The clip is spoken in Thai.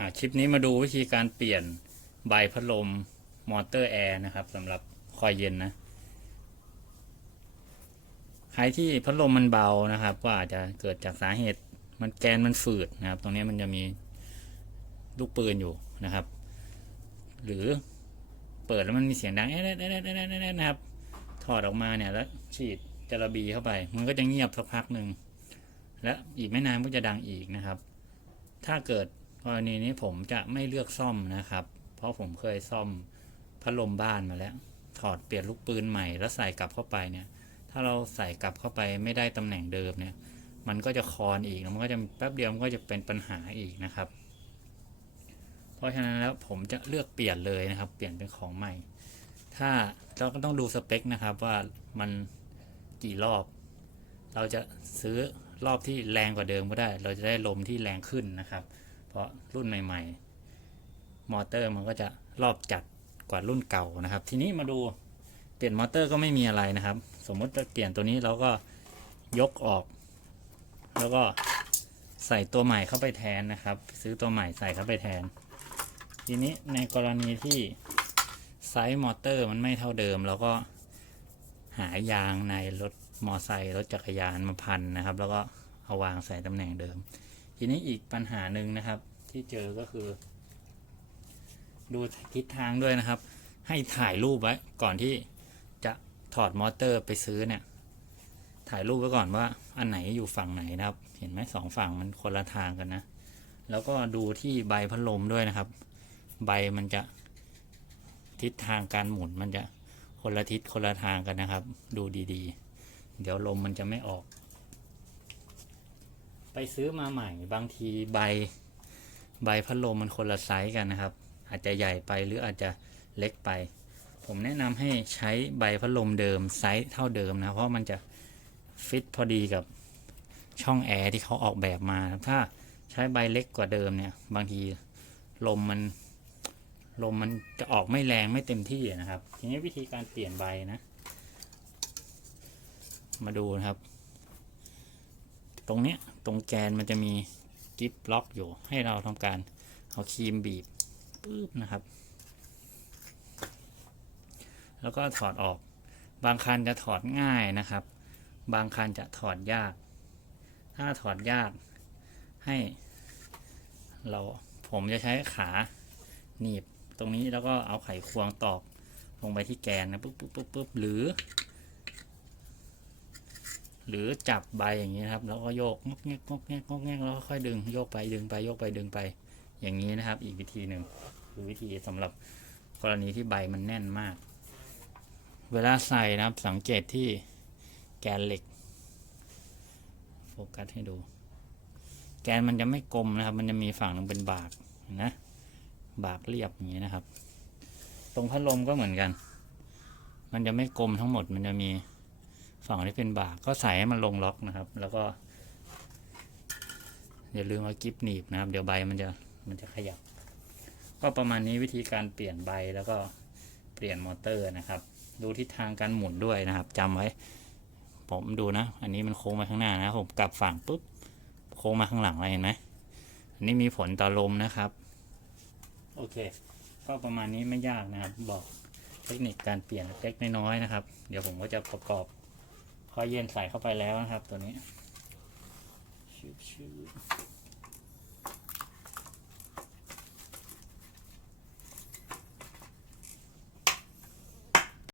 อ่าคลิปนี้มาดูวิธีการเปลี่ยนใบพัดลมมอเตอร์แอร์นะครับสำหรับคอยเย็นนะใครที่พัดลมมันเบานะครับ ก็อาจจะเกิดจากสาเหตุมันแกนมันฝืดนะครับ ตรงนี้มันจะมีลูกปืนอยู่นะครับ หรือเปิดแล้วมันมีเสียงดังแอ๊ะแอ๊ะแอ๊ะแอ๊ะแอ๊ะแอ๊ะนะครับ ถอดออกมาเนี่ยแล้วฉีดจระบีเข้าไป มันก็จะเงียบสักพักหนึ่งและอีกไม่นานก็จะดังอีกนะครับ ถ้าเกิด กรณีนี้ผมจะไม่เลือกซ่อมนะครับ เพราะผมเคยซ่อมพัดลมบ้านมาแล้ว ถอดเปลี่ยนลูกปืนใหม่แล้วใส่กลับเข้าไปเนี่ย ถ้าเราใส่กลับเข้าไปไม่ได้ตำแหน่งเดิมเนี่ย มันก็จะคอนอีกแล้วมันก็จะแป๊บเดียวมันก็จะเป็นปัญหาอีกนะครับ เพราะฉะนั้นแล้วผมจะเลือกเปลี่ยนเลยนะครับ เปลี่ยนเป็นของใหม่ ถ้าเราก็ต้องดูสเปคนะครับว่ามันกี่รอบ เราจะซื้อรอบที่แรงกว่าเดิมก็ได้ เราจะได้ลมที่แรงขึ้นนะครับาะรุ่นใหม่ ๆ มอเตอร์มันก็จะรอบจัดกว่ารุ่นเก่านะครับ ทีนี้มาดูเปลี่ยนมอเตอร์ก็ไม่มีอะไรนะครับ สมมติจะเปลี่ยนตัวนี้เราก็ยกออก แล้วก็ใส่ตัวใหม่เข้าไปแทนนะครับ ซื้อตัวใหม่ใส่เข้าไปแทน ทีนี้ในกรณีที่ไซส์มอเตอร์มันไม่เท่าเดิมเราก็หายางในรถมอไซค์รถจักรยานมาพันนะครับ แล้วก็เอาวางใส่ตำแหน่งเดิม ทีนี้อีกปัญหาหนึ่งนะครับ ที่เจอก็คือ ดูทิศทางด้วยนะครับ ให้ถ่ายรูปไว้ก่อนที่จะถอดมอเตอร์ไปซื้อเนี่ย ถ่ายรูปไว้ก่อนว่า อันไหนอยู่ฝั่งไหนนะครับ เห็นไหมสองฝั่งมันคนละทางกันนะ แล้วก็ดูที่ใบพัดลมด้วยนะครับ ใบมันจะทิศทางการหมุนมันจะคนละทิศคนละทางกันนะครับ ดูดีๆ เดี๋ยวลมมันจะไม่ออก ไปซื้อมาใหม่บางทีใบใบพัดลมมันคนละไซส์กันนะครับ อาจจะใหญ่ไปหรืออาจจะเล็กไป ผมแนะนำให้ใช้ใบพัดลมเดิมไซส์เท่าเดิมนะ เพราะมันจะฟิตพอดีกับช่องแอร์ที่เขาออกแบบมา ถ้าใช้ใบเล็กกว่าเดิมเนี่ย บางทีลมมันลมมันจะออกไม่แรงไม่เต็มที่นะครับ ทีนี้วิธีการเปลี่ยนใบนะ มาดูนะครับ ตรงเนี้ยตรงแกนมันจะมีกิฟล็อกอยู่ให้เราทำการเอาครีมบีบปึ๊บนะครับ แล้วก็ถอดออก บางคันจะถอดง่ายนะครับ บางคันจะถอดยาก ถ้าถอดยากให้ เราผมจะใช้ขาหนีบตรงนี้แล้วก็เอาไขควงตอกลงไปที่แกนนะปุ๊บปุ๊บปุ๊บปุ๊บหรือ หรือจับใบอย่างนี้นะครับ แล้วก็โยกงอกแงกงอกแงกงอกแงกแล้วก็ค่อยดึงโยกไปดึงไปโยกไปดึงไป อย่างนี้นะครับ อีกวิธีหนึ่งคือวิธีสำหรับกรณีที่ใบมันแน่นมาก เวลาใส่นะครับสังเกตที่แกนเหล็ก โฟกัสให้ดู แกนมันจะไม่กลมนะครับ มันจะมีฝั่งหนึงเป็นบากนะบากเรียบอย่างนี้นะครับ ตรงพัดลมก็เหมือนกัน มันจะไม่กลมทั้งหมดมันจะมี ฝั่งที่เป็นบากก็ใส่ให้มันลงล็อกนะครับ แล้วก็อย่าลืมเอากิฟหนีบนะครับ เดี๋ยวใบมันจะมันจะขยับ ก็ประมาณนี้วิธีการเปลี่ยนใบแล้วก็เปลี่ยนมอเตอร์นะครับ ดูทิศทางการหมุนด้วยนะครับจำไว้ ผมดูนะ อันนี้มันโค้งมาข้างหน้านะผมกลับฝั่งปุ๊บโค้งมาข้างหลังเลยเห็นไหมอันนี้มีผลต่อลมนะครับ โอเค ก็ประมาณนี้ไม่ยากนะครับ บอกเทคนิคการเปลี่ยนเล็กน้อยนะครับ เดี๋ยวผมก็จะประกอบ อเย็นใส่เข้าไปแล้วนะครับตัวนี้ชืบชืบ